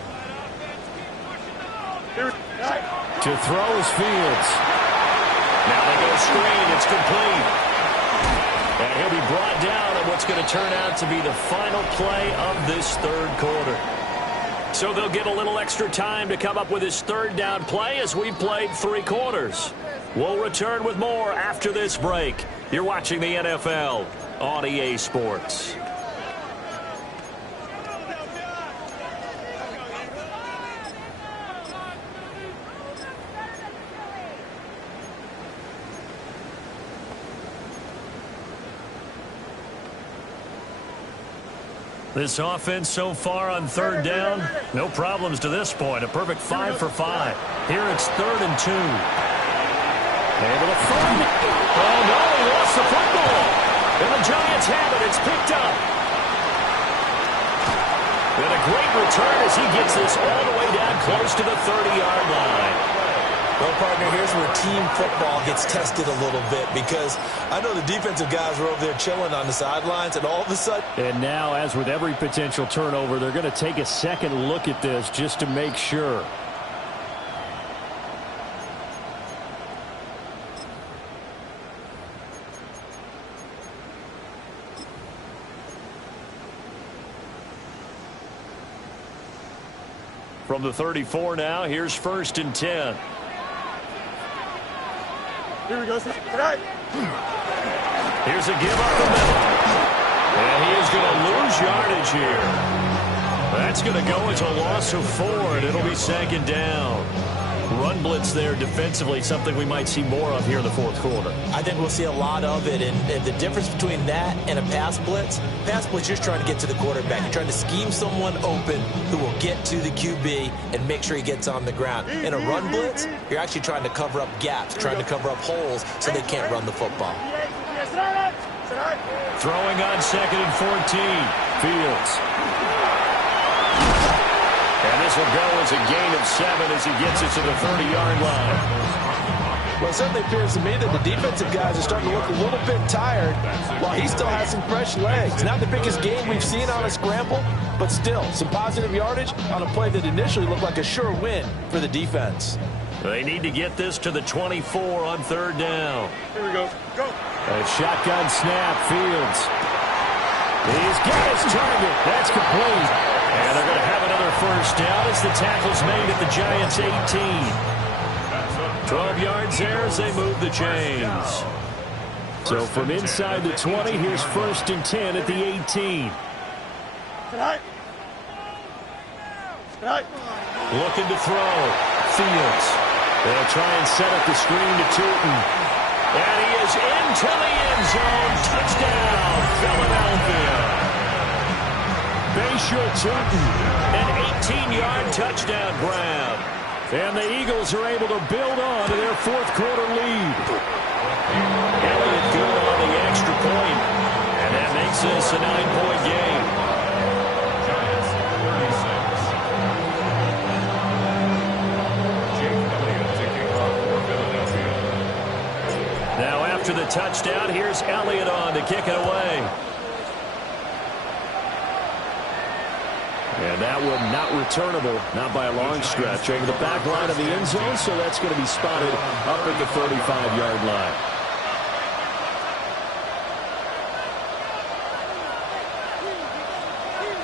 To throw is Fields. Now they go screen. It's turn out to be the final play of this third quarter. So they'll get a little extra time to come up with his third down play as we've played 3 quarters. We'll return with more after this break. You're watching the NFL on EA Sports. This offense so far on third down, no problems to this point. A perfect 5 for 5. Here it's 3rd and 2. Able to find it. Oh, no, he lost the football. And the Giants have it. It's picked up. And a great return as he gets this all the way down close to the 30-yard line. Well, partner, here's where team football gets tested a little bit because I know the defensive guys were over there chilling on the sidelines, and all of a sudden... And now, as with every potential turnover, they're going to take a second look at this just to make sure. From the 34 now, here's 1st and 10. Here we go. Right. Here's a give up the middle. And he is going to lose yardage here. That's going to go as a loss of 4, and it'll be 2nd down. Run blitz there defensively, something we might see more of here in the 4th quarter. I think we'll see a lot of it, and the difference between that and a pass blitz, you're just trying to get to the quarterback. You're trying to scheme someone open who will get to the QB and make sure he gets on the ground. In a run blitz, you're actually trying to cover up gaps, trying to cover up holes so they can't run the football. Throwing on 2nd and 14. Fields. And this will go as a gain of 7 as he gets it to the 30-yard line. Well, it certainly appears to me that the defensive guys are starting to look a little bit tired while he still has some fresh legs. Not the biggest gain we've seen on a scramble, but still some positive yardage on a play that initially looked like a sure win for the defense. They need to get this to the 24 on 3rd down. Here we go. Go. A shotgun snap. Fields. He's got his target. That's complete. And they're going to have another 1st down as the tackle's made at the Giants' 18. 12 yards there as they move the chains. So from inside the 20, here's 1st and 10 at the 18. Right. Right. Looking to throw. Fields. They'll try and set up the screen to Tootin. And he is into the end zone. Touchdown, Philadelphia. Bayshore Tootin, an 18-yard touchdown grab. And the Eagles are able to build on to their 4th quarter lead. Elliott good on the extra point. And that makes this a 9-point game. Giants 36. Jake Elliott taking off for Philadelphia. Now after the touchdown, here's Elliott on to kick it away. And that one not returnable, not by a long stretch, over the back line of the end zone, so that's going to be spotted up at the 35-yard line.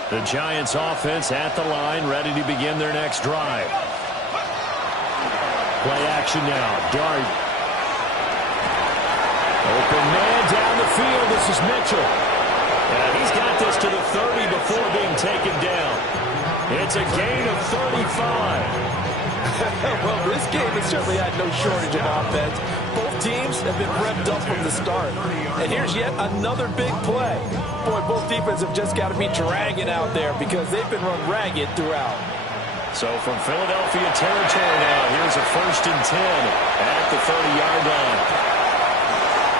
The Giants offense at the line, ready to begin their next drive. Play action now. Dart. Open man down the field. This is Mitchell. And he's got this to the 30 before being taken down. It's a gain of 35. Well, this game has certainly had no shortage of offense. Both teams have been revved up from the start. And here's yet another big play. Boy, both defenses have just got to be dragging out there because they've been run ragged throughout. So from Philadelphia territory now, here's a 1st and 10 at the 30-yard line.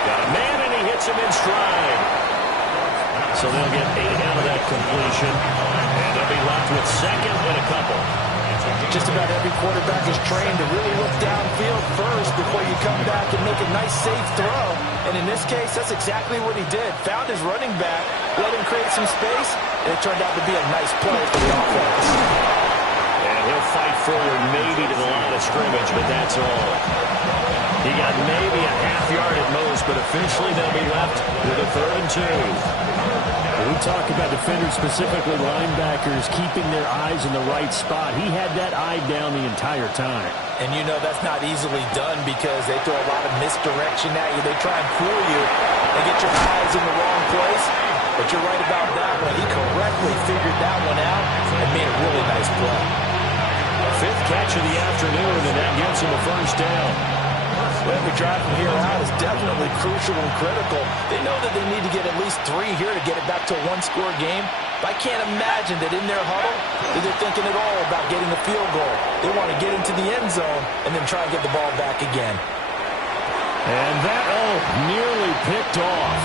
Got a man, and he hits him in stride. So they'll get 8 out of that completion, and they'll be left with 2nd and a couple. Just about every quarterback is trained to really look downfield first before you come back and make a nice, safe throw. And in this case, that's exactly what he did. Found his running back, let him create some space, and it turned out to be a nice play for the offense. And he'll fight forward maybe to the line of scrimmage, but that's all. He got maybe a half yard at most, but a officially they'll be left with a 3rd and 2. We talk about defenders, specifically linebackers, keeping their eyes in the right spot. He had that eye down the entire time. And you know that's not easily done because they throw a lot of misdirection at you. They try and fool you and get your eyes in the wrong place. But you're right about that one. He correctly figured that one out and made a really nice play. 5th catch of the afternoon, and that gets him a 1st down. Every drive from here out is definitely crucial and critical. They know that they need to get at least 3 here to get it back to a 1-score game. But I can't imagine that in their huddle that they're thinking at all about getting a field goal. They want to get into the end zone and then try and get the ball back again. And that, nearly picked off.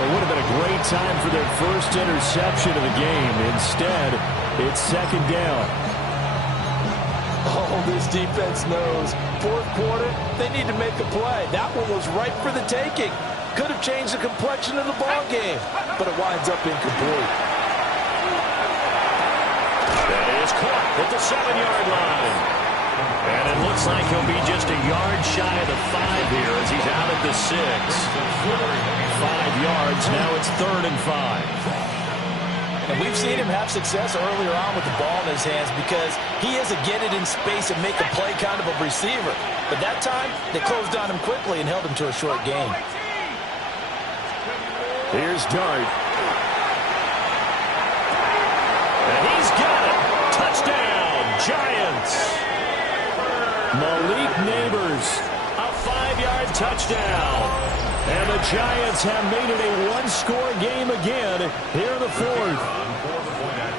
It would have been a great time for their first interception of the game. Instead, it's 2nd down. Oh, this defense knows. 4th quarter, they need to make a play. That one was right for the taking. Could have changed the complexion of the ball game, but it winds up incomplete. That is caught at the 7-yard line. And it looks like he'll be just a yard shy of the 5 here as he's out at the 6. 5 yards, now it's 3rd and 5. And we've seen him have success earlier on with the ball in his hands because he is a get it in space and make a play kind of a receiver. But that time, they closed on him quickly and held him to a short game. Here's Dart. And he's got it. Touchdown, Giants. Malik Neighbors, a 5-yard touchdown. And the Giants have made it a 1-score game again here in the 4th.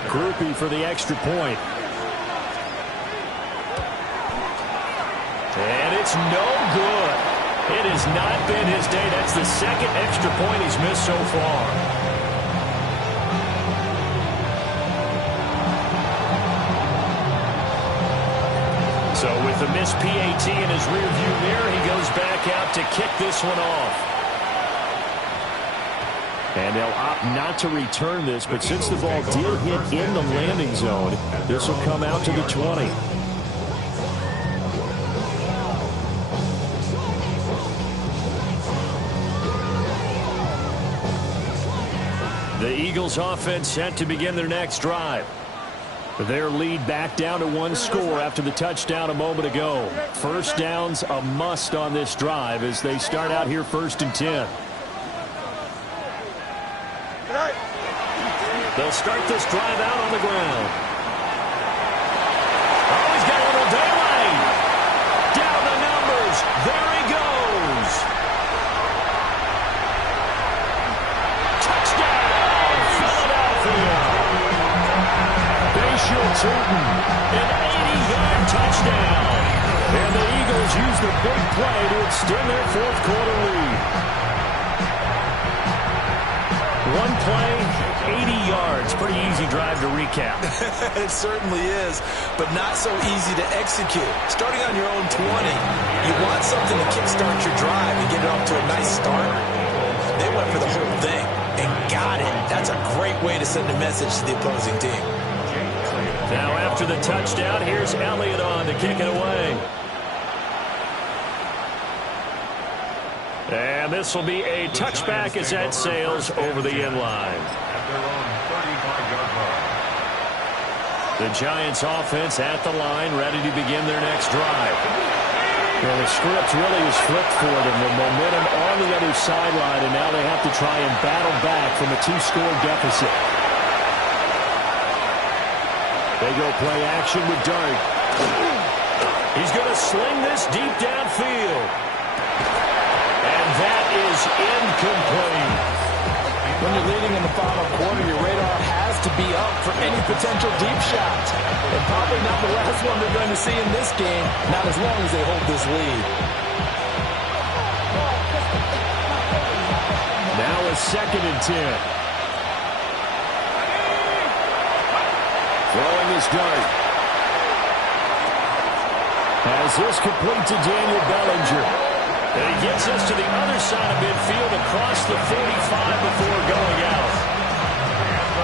Groupie for the extra point. And it's no good. It has not been his day. That's the 2nd extra point he's missed so far. So with the missed PAT in his rearview mirror, he goes back out to kick this one off. And they'll opt not to return this, but since the ball did hit in the landing zone, this will come out to the 20. The Eagles offense set to begin their next drive. Their lead back down to 1 score after the touchdown a moment ago. 1st down's a must on this drive as they start out here 1st and 10. They'll start this drive out on the ground. Oh, he's got a little daylight. Down the numbers. There he goes. Touchdown, Philadelphia. Bayshore Tootin, an 80-yard touchdown. And the Eagles use the big play to extend their 4th quarter lead. 1 play, 80 yards. Pretty easy drive to recap. It certainly is, but not so easy to execute. Starting on your own 20, you want something to kickstart your drive and get it off to a nice start. They went for the whole thing and got it. That's a great way to send a message to the opposing team. Now after the touchdown, here's Elliott on to kick it away. And this will be a touchback as that sails over the end line. The Giants offense at the line, ready to begin their next drive. Well, the script really is flipped for them. The momentum on the other sideline, and now they have to try and battle back from a 2-score deficit. They go play action with Dart. He's going to sling this deep downfield. And that is incomplete. When you're leading in the final quarter, your radar has to be up for any potential deep shots. And probably not the last one they're going to see in this game, not as long as they hold this lead. Now a 2nd and 10. Throwing his Dart. As this complete to Daniel Bellinger. And he gets us to the other side of midfield across the 45 before going out.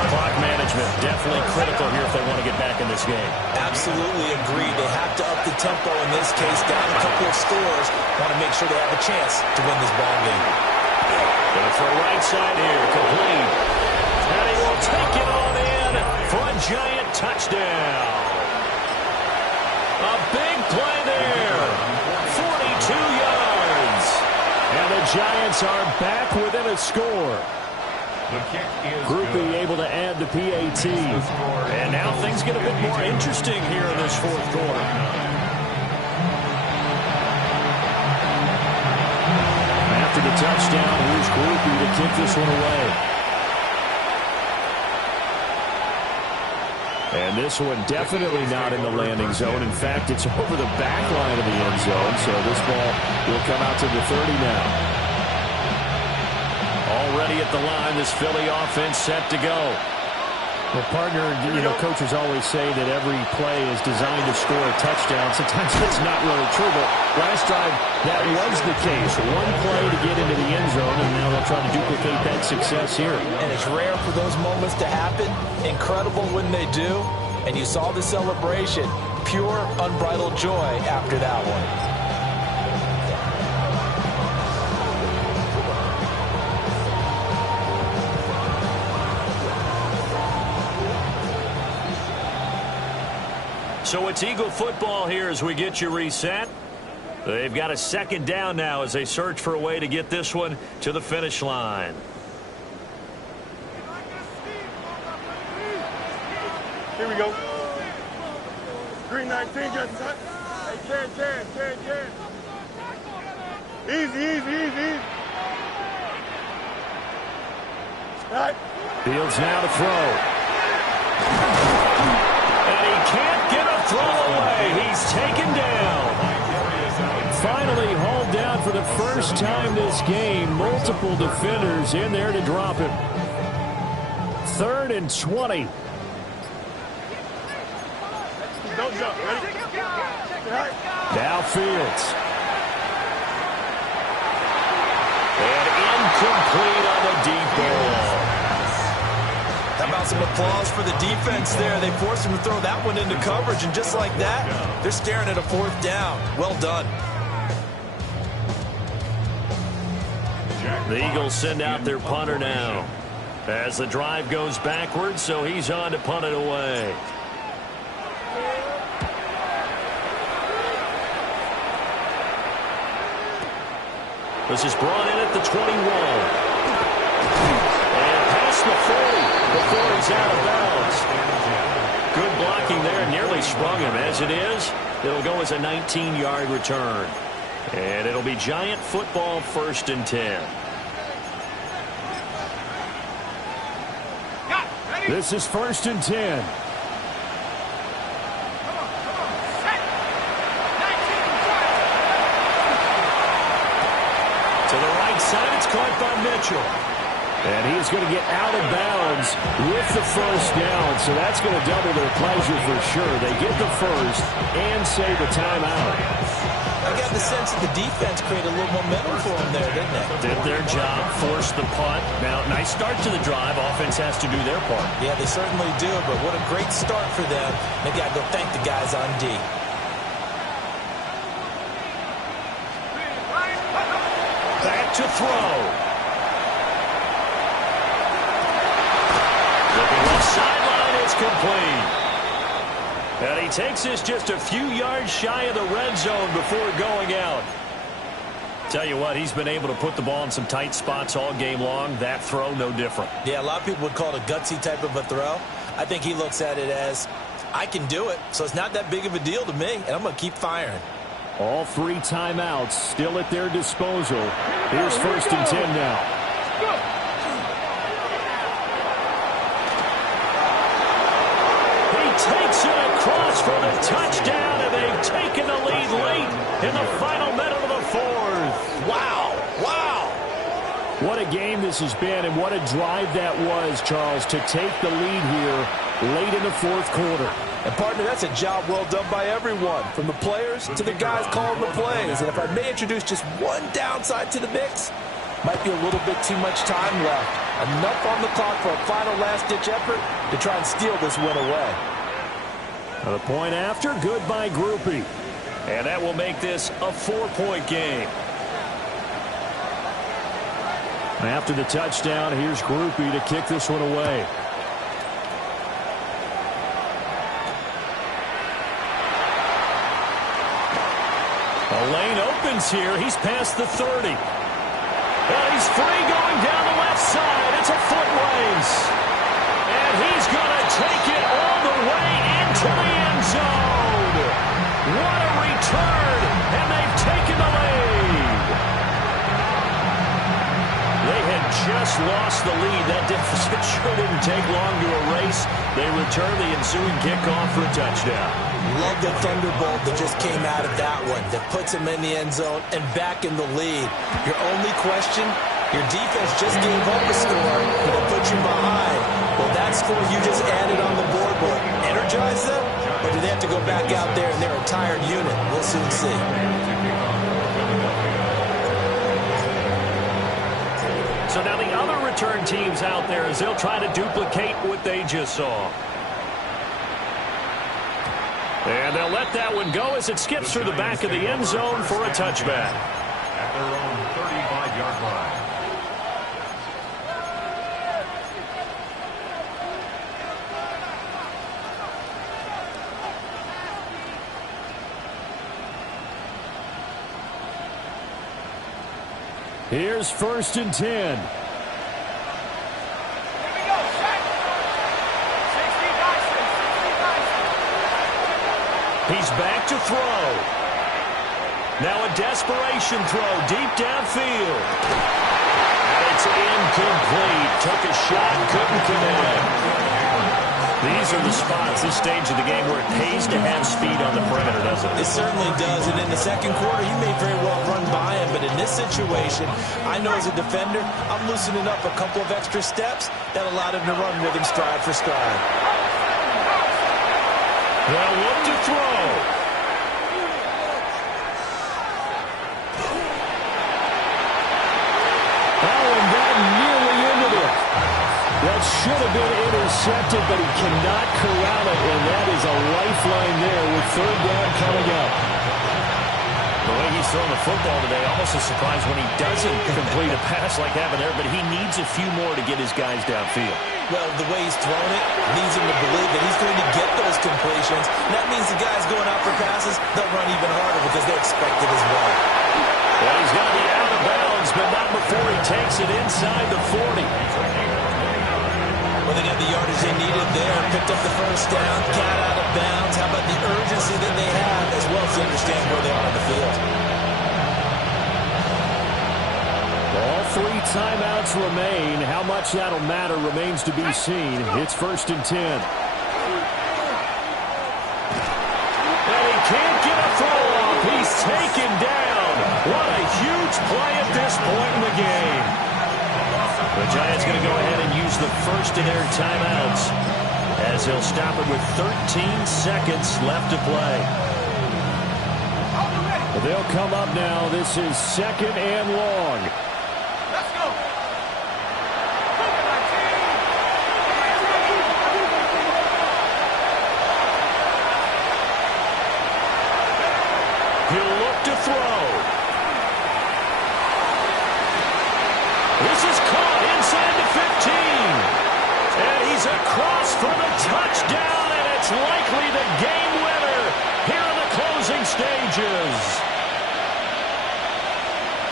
Clock management definitely critical here if they want to get back in this game. Absolutely agreed. They have to up the tempo in this case, down a couple of scores. Want to make sure they have a chance to win this ball game. side here. Complete. And he will take it on in for a giant touchdown. A big play there. 42 yards. And the Giants are back within a score. Grupe able to add the PAT. And now things get a bit more interesting here in this fourth quarter. After the touchdown, here's Grupe to kick this one away. And this one definitely not in the landing zone. In fact, it's over the back line of the end zone. So this ball will come out to the 30 now. Already at the line, this Philly offense set to go. Well, partner, coaches always say that every play is designed to score a touchdown. Sometimes that's not really true, but last drive, that was the case. One play to get into the end zone, and now they'll try to duplicate that success here. And it's rare for those moments to happen. Incredible when they do. And you saw the celebration. Pure, unbridled joy after that one. So it's Eagle football here as we get you reset. They've got a second down now as they search for a way to get this one to the finish line. Here we go. Green 19, just touch. Hey, Ken. Easy. Right. Fields now to throw. And he can't get a throw away. He's taken down. Finally hauled down for the first time this game. Multiple defenders in there to drop him. 3rd and 20. Don't jump. Ready? Right. Now Fields. And incomplete on the deep ball. How about some applause for the defense there? They forced him to throw that one into coverage, and just like that, they're staring at a 4th down. Well done. The Eagles send out their punter now as the drive goes backwards, so he's on to punt it away. This is brought in at the 21. And past the 40 before he's out of bounds. Good blocking there. Nearly sprung him. As it is, it'll go as a 19-yard return. And it'll be Giant football 1st and 10. This is 1st and 10. To the right side, it's caught by Mitchell. And he's going to get out of bounds with the first down, so that's going to double their pleasure for sure. They get the first and save a timeout. I got the sense that the defense created a little momentum for them there, didn't they? Did their job, forced the punt. Now, nice start to the drive. Offense has to do their part. Yeah, they certainly do, but what a great start for them. They got to go thank the guys on D. Back to throw. Looking left sideline, it's complete. And he takes this just a few yards shy of the red zone before going out. Tell you what, he's been able to put the ball in some tight spots all game long. That throw, no different. Yeah, a lot of people would call it a gutsy type of a throw. I think he looks at it as, I can do it, so it's not that big of a deal to me, and I'm going to keep firing. All 3 timeouts still at their disposal. Here's 1st and 10 now. He takes it across for the touchdown, and they've taken the lead late in the final minute of the 4th. Wow. What a game this has been, and what a drive that was, Charles, to take the lead here late in the 4th quarter. And, partner, that's a job well done by everyone, from the players to the guys calling the plays. And if I may introduce just one downside to the mix, might be a little bit too much time left. Enough on the clock for a final last-ditch effort to try and steal this win away. The point after, good by Grupe. And that will make this a 4-point game. After the touchdown, here's Grupe to kick this one away. A lane opens here. He's past the 30. And he's free going down the left side. It's a foot race. And he's going to take it all the way into the end zone. What a return. And they've taken the lead. They had just lost the lead. That deficit sure didn't take long to erase. They return the ensuing kickoff for a touchdown. Love the thunderbolt that just came out of that one. That puts him in the end zone and back in the lead. Your only question, your defense just gave up a score that put you behind. Well, that score you just added on the board will energize them? Or do they have to go back out there and they're a tired unit? We'll soon see. So now the other return teams out there as they'll try to duplicate what they just saw. And they'll let that one go as it skips through the back of the end zone for a touchback. At their own 35-yard line. Here's 1st and 10. He's back to throw. Now a desperation throw deep downfield. And it's incomplete. Took a shot, couldn't connect. These are the spots, this stage of the game, where it pays to have speed on the perimeter, doesn't it? It certainly does. And in the second quarter, he may very well run by him. But in this situation, I know as a defender, I'm loosening up a couple of extra steps that allowed him to run with him stride for stride. They'll look to throw. Oh, and that nearly ended it. That should have been intercepted, but he cannot corral it, and that is a lifeline there with 3rd down coming up. The way he's throwing the football today, almost a surprise when he doesn't complete a pass like that there, but he needs a few more to get his guys downfield. Well, the way he's thrown it leads him to believe that he's going to get those completions. And that means the guys going out for passes, they'll run even harder because they expect it as well. Well, he's going to be out of bounds, but not before he takes it inside the 40. Well, they got the yardage they needed there. Picked up the 1st down, got out of bounds. How about the urgency that they have as well as understand where they are on the field? All 3 timeouts remain. How much that'll matter remains to be seen. It's 1st and 10. And he can't get a throw off. He's taken down. What a huge play at this point in the game. The Giants going to go ahead and use the first of their timeouts as he'll stop it with 13 seconds left to play. They'll come up now. This is 2nd and long. Let's go. He'll look to throw. This is caught inside the 15. And he's across for the touchdown, and it's likely the game winner here in the closing stages.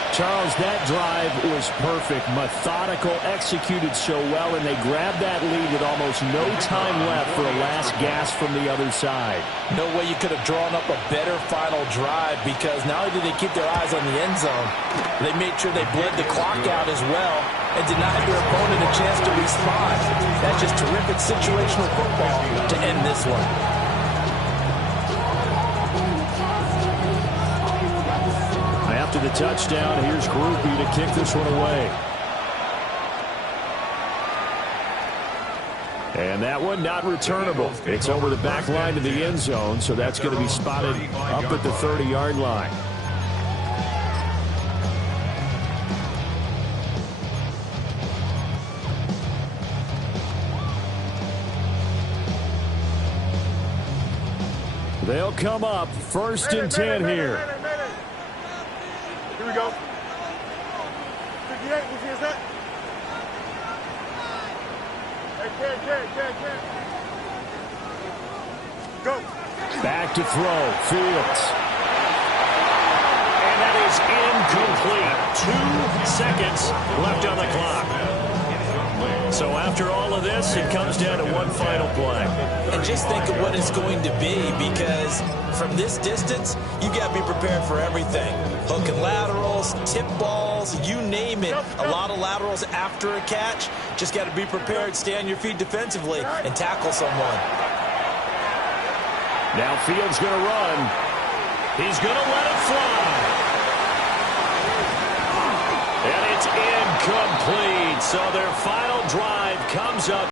Charles, that drive was perfect, methodical, executed so well, and they grabbed that lead with almost no time left for a last gasp from the other side. No way you could have drawn up a better final drive because not only did they keep their eyes on the end zone, they made sure they bled the clock out as well and denied their opponent a chance to respond. That's just terrific situational football to end this one. After the touchdown, here's Grupe to kick this one away. And that one not returnable. It's over the back line to the end zone, so that's going to be spotted up at the 30-yard line. They'll come up 1st and 10 here. Here we go. 58, what's that? Can't. Go. Back to throw. Fields. And that is incomplete. 2 seconds left on the clock. So after all of this, it comes down to one final play. And just think of what it's going to be, because from this distance, you got to be prepared for everything. Hook and laterals, tip balls, you name it. A lot of laterals after a catch. Just got to be prepared, stay on your feet defensively, and tackle someone. Now Fields going to run. He's going to let it fly. And it's incomplete. So their final drive comes up.